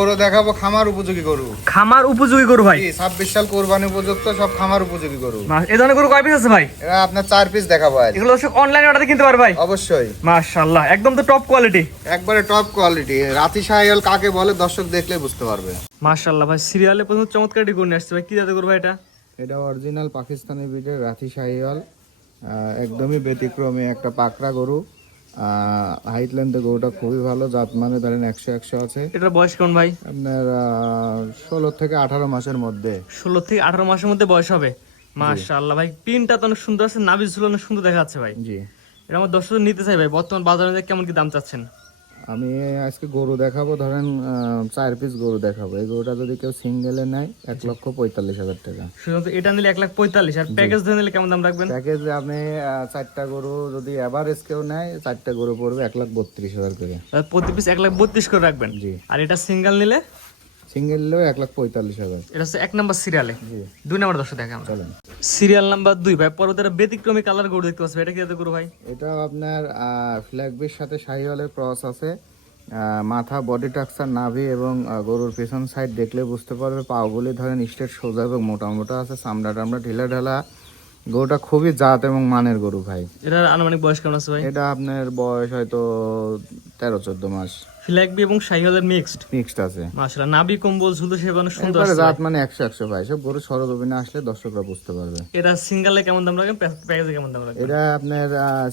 গরু দেখাবো খামার উপযোগী গরু। খামার উপযোগী গরু ভাই? 26 সাল কোরবানি উপযুক্ত সব খামার উপযোগী গরু। এই ধরনের গরু কয় পিস আছে ভাই? এরা আপনার 4 পিস দেখাবো আজ। এগুলো দর্শক অনলাইনে অর্ডার কিনতে পারবে ভাই? অবশ্যই। মাশাআল্লাহ, একদম তো টপ কোয়ালিটি, একবারে টপ কোয়ালিটি। রাতি শাহিওয়াল কাকে বলে দর্শক দেখলে বুঝতে পারবে। মাশাআল্লাহ ভাই, সিরিয়ালে প্রথম চমৎকার একটি গরু নিয়ে আসছে ভাই। কি জাতের গরু ভাই এটা? এটা অরিজিনাল পাকিস্তানি ব্রিডের রাতি শাহিওয়াল, একদমই ব্যতিক্রমী একটা পাকড়া গরু। হাইট লেন্থে গরুটা খুবই ভালো, জাত মানে ধরেন 100 আছে। এটার বয়স কেমন ভাই? আপনার 16 থেকে 18 মাসের মধ্যে। 16 থেকে 18 মাসের মধ্যে বয়স হবে। মাশাআল্লাহ ভাই, পিনটা তো অনেক সুন্দর আছে, নাভি ঝুল অনেক সুন্দর দেখা যাচ্ছে ভাই। জি, এটা আমার দর্শক নিতে চাই ভাই। বর্তমান বাজারে কেমন কি দাম চাচ্ছেন? আমি আজকে গরু দেখাবো, ধরেন 4 পিস গরু দেখাবো। এই গরুটা যদি কেউ সিঙ্গেলে নেয় 1,45,000 টাকা। শুধুমাত্র এটা নিলে 1,45,000, আর প্যাকেজ ধরে নিলে কেমন দাম রাখবেন? প্যাকেজে আপনি 4টা গরু যদি এভারেজ কেউ নেয়, 4টা গরু পড়বে 1,32,000 করে। প্রতি পিস 1,32,000 করে রাখবেন। জি। আর এটা সিঙ্গেল নিলে? সিঙ্গেল নিলেও 1,45,000। এটা হচ্ছে 1 নাম্বার সিরিয়ালে। জি, 2 নাম্বার দর্শক দেখা আমরা। চলেন। সিরিয়াল নাম্বার 2 ভাই, পরবর্তীতে ব্যতিক্রমী কালার গরু দেখতে পাচ্ছি। এটা কি জাতের গরু ভাই? এটা আপনার ফ্ল্যাগবির সাথে শাহিওয়ালের ক্রস আছে। মাথা, বডি টাক্সার, নাভি এবং গরুর পেছন সাইড দেখলে বুঝতে পারবে। পাগুলি ধরেন স্ট্রেট সোজা এবং মোটা মোটা আছে, চামড়া টামড়া ঢিলা ঢালা। গরুটা খুবই জাত এবং মানের গরু ভাই। এটার আনুমানিক বয়স কেমন আছে ভাই? এটা আপনার বয়স হয়তো 13-14 মাস। ফ্ল্যাগবি এবং শাহিওয়ালের মিক্সড আছে। মাশাআল্লাহ, নাভি কম্বল ঝুল সেবা অনেক সুন্দর একবারে আছে জাত ভাই। মানে 100 ভাই। সব গরু সরজমিনে আসলে দর্শকরা বুঝতে পারবে। এটা সিঙ্গেলে কেমন দাম রাখবেন, প্যাকেজে কেমন দাম রাখবেন? এটা আপনার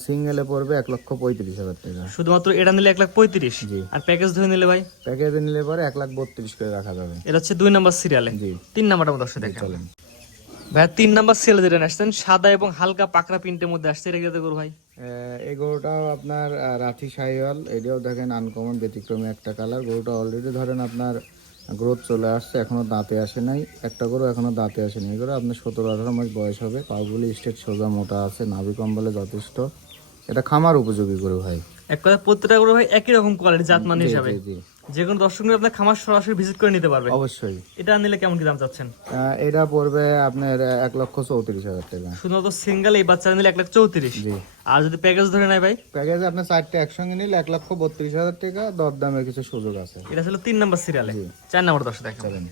সিঙ্গেলে পড়বে 1,35,000 টাকা। শুধুমাত্র এটা নিলে 1,35,000, জি। আর প্যাকেজ ধরে নিলে ভাই? প্যাকেজে নিলে পরে 1,32,000 করে রাখা যাবে। এটা হচ্ছে 2 নাম্বার সিরিয়ালে। জি। 3 নাম্বারটা আমরা দর্শক দেখেন চলেন। ভাই। 3 নাম্বার সিরিয়ালে যেটা আসছেন, সাদা এবং হালকা পাকড়া প্রিন্টের মধ্যে আসছে। এটা কি জাতের গরু ভাই? এই গরুটাও আপনার রাঠি শাহিওয়াল। এটাও দেখেন আনকমন ব্যতিক্রমী একটা কালার। গরুটা অলরেডি ধরেন আপনার গ্রোথ চলে আসছে, এখনো দাঁতে আসে নাই। একটা গরু এখনো দাঁতে আসেনি। এই গরু আপনার 17-18 মাস বয়স হবে। পাগুলি স্ট্রেট সোজা মোটা আছে, নাভি কম্বলে যথেষ্ট। এটা খামার উপযোগী গরু ভাই। এক কথা প্রত্যেকটা গরু ভাই একই রকম কোয়ালিটি, জাতমান জি, হিসাবে। জি, জি। যে কোনো দর্শক মিলে আপনার খামার সরাসরি ভিজিট করে নিতে পারবে। অবশ্যই। এটা নিলে কেমন কি দাম চাচ্ছেন? এটা পড়বে আপনার 1,34,000 টাকা। শুধুমাত্র সিঙ্গেল এই বাচ্চা নিলে 1,34,000। জি। আর যদি প্যাকেজ ধরে নেয় ভাই? প্যাকেজে আপনার 4টে একসঙ্গে নিলে 1,32,000 টাকা। দরদামের কিছু সুযোগ আছে। এটা ছিল 3 নাম্বার সিরিয়ালে। জি। 4 নাম্বার দর্শক দেখেন চলেন।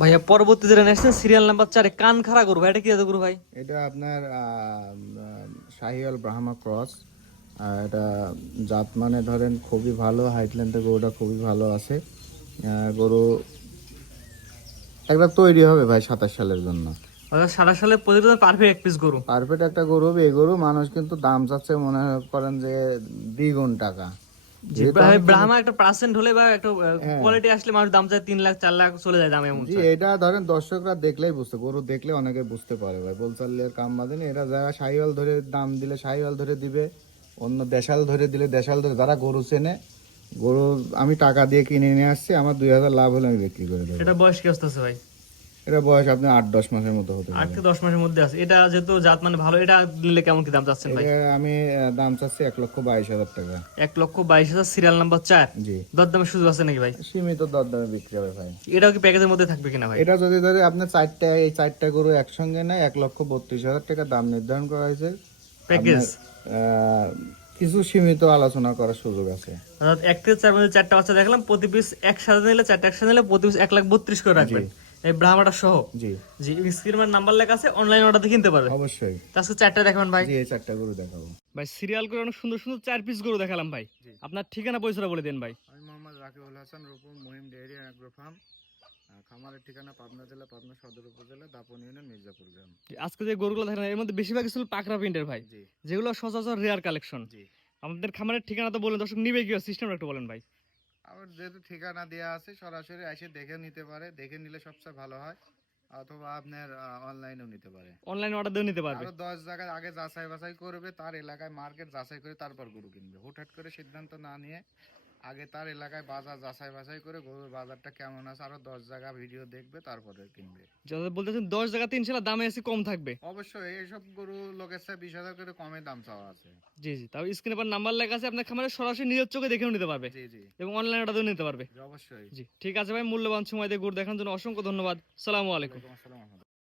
ভাইয়া। পরবর্তী যেটা নেক্সট সিরিয়াল নাম্বার 4 কান খাড়া গরু ভাই। এটা কি জাতের গরু ভাই? এটা আপনার শাহিওয়াল ব্রাহ্মা ক্রস। এটা জাত মানে ধরেন খুবই ভালো। হাইট লেন্থে গরুটা খুবই ভালো আছে। গরু একটা তৈরি হবে ভাই 27 সালের জন্য। 27 সালে প্রতিটা পারফেক্ট এক পিস গরু। পারফেক্ট একটা গরু হবে। এই গরু মানুষ কিন্তু দাম চাচ্ছে মনে করেন যে দ্বিগুণ টাকা। ভাই ব্রাহ্মা একটা পার্সেন্ট হলে বা একটা কোয়ালিটি আসলে মানুষ দাম চায় 3 লাখ 4 লাখ চলে যায় দাম এমন। জি, এটা ধরেন দর্শকরা দেখলেই বুঝতে, গরু দেখলে অনেকে বুঝতে পারে ভাই। বলচালের কাম বাঁধেনি। এরা যারা শাহিওয়াল ধরে দাম দিলে শাহিওয়াল ধরে দিবে, অন্য দেশাল ধরে দিলে দেশাল ধরে। যারা গরু চেনে, গরু আমি টাকা দিয়ে কিনে নিয়ে আসছি, আমার 2,000 লাভ হলে আমি বিক্রি করে দেবো। এটা বয়স কি আসতেছে ভাই? এটা বয়স আপনার 8-10 মাসের মতো হতে 8 পারে। থেকে 10 মাসের মধ্যে আছে। এটা যেহেতু জাত মানে ভালো, এটা নিলে কেমন কি দাম চাচ্ছেন ভাই? এটা আমি দাম চাচ্ছি 1,22,000 টাকা। 1,22,000 সিরিয়াল নাম্বার 4। জি। দরদামের সুযোগ আছে নাকি ভাই? সীমিত দরদামে বিক্রি হবে ভাই। এটাও কি প্যাকেজের মধ্যে থাকবে কিনা ভাই? এটা যদি ধরে আপনার এই 4টা গরু একসঙ্গে নেয় 1,32,000 টাকা দাম নির্ধারণ করা হয়েছে। প্যাকেজ কিছু সীমিত আলোচনা করার সুযোগ আছে। অর্থাৎ 1 থেকে 4 মধ্যে 4টা বাচ্চা দেখলাম, প্রতি পিস একসাথে নিলে 4টা একসাথে নিলে প্রতি পিস 1,32,000 করে রাখবেন এই ব্রাহ্মাটা সহ। জি। জি, স্ক্রিনের নাম্বার লেখা আছে, অনলাইন অর্ডার দিয়ে কিনতে পারবে। অবশ্যই। আজকে 4টা দেখাবেন ভাই। জি, এই 4টা গরু দেখাবো ভাই সিরিয়াল করে অনেক সুন্দর সুন্দর 4 পিস গরু দেখালাম ভাই। আপনার ঠিকানা পরিচয় বলে দেন ভাই। আমি Mohammad Rakibul Hasan, Rupam Mohim dairy and agro farm. খামারের ঠিকানা পাবনা জেলা, পাবনা সদর উপজেলা, দাপন ইউনিয়ন, মির্জাপুর গ্রাম। আজকে যে গরুগুলো দেখেন এর মধ্যে বেশিরভাগ ছিল পাকড়া প্রিন্টের ভাই, জি। যেগুলো সচরাচর রেয়ার কালেকশন। জি। আমাদের খামারের ঠিকানা তো বলেন, দর্শক নিবে কি সিস্টেমটা একটু বলেন ভাই। আবার যেহেতু ঠিকানা দেওয়া আছে, সরাসরি এসে দেখে নিতে পারে। দেখে নিলে সবচেয়ে ভালো হয়। অথবা আপনার অনলাইনেও নিতে পারে। অনলাইন অর্ডার দিয়ে নিতে পারবে। আরো 10 জায়গায় আগে যাচাই বাছাই করবে, তার এলাকায় মার্কেট যাচাই করে তারপর গরু কিনবে। হুটহাট করে সিদ্ধান্ত না নিয়ে আগে তার এলাকায় বাজার যাচাই বাছাই করে গরুর বাজারটা কেমন আছে আরো 10 জায়গা ভিডিও দেখবে, তারপরে কিনবে। যাদের বলতেছেন 10 জায়গাতে ইনশাআল্লাহ দামে এসে কম থাকবে। অবশ্যই এইসব গরু লোকের চেয়ে 20,000 করে কমে দাম চাওয়া আছে। জি জি, তাও স্ক্রিনে পর নাম্বার লেখা আছে, আপনার খামারে সরাসরি নিজের চোখে দেখেও নিতে পারবে। জি, জি। এবং অনলাইন অর্ডার দিয়ে নিতে পারবে। অবশ্যই। জি ঠিক আছে ভাই, মূল্যবান সময় দিয়ে গরু দেখার জন্য অসংখ্য ধন্যবাদ। আসসালামু আলাইকুম। আসসালামু আলাইকুম।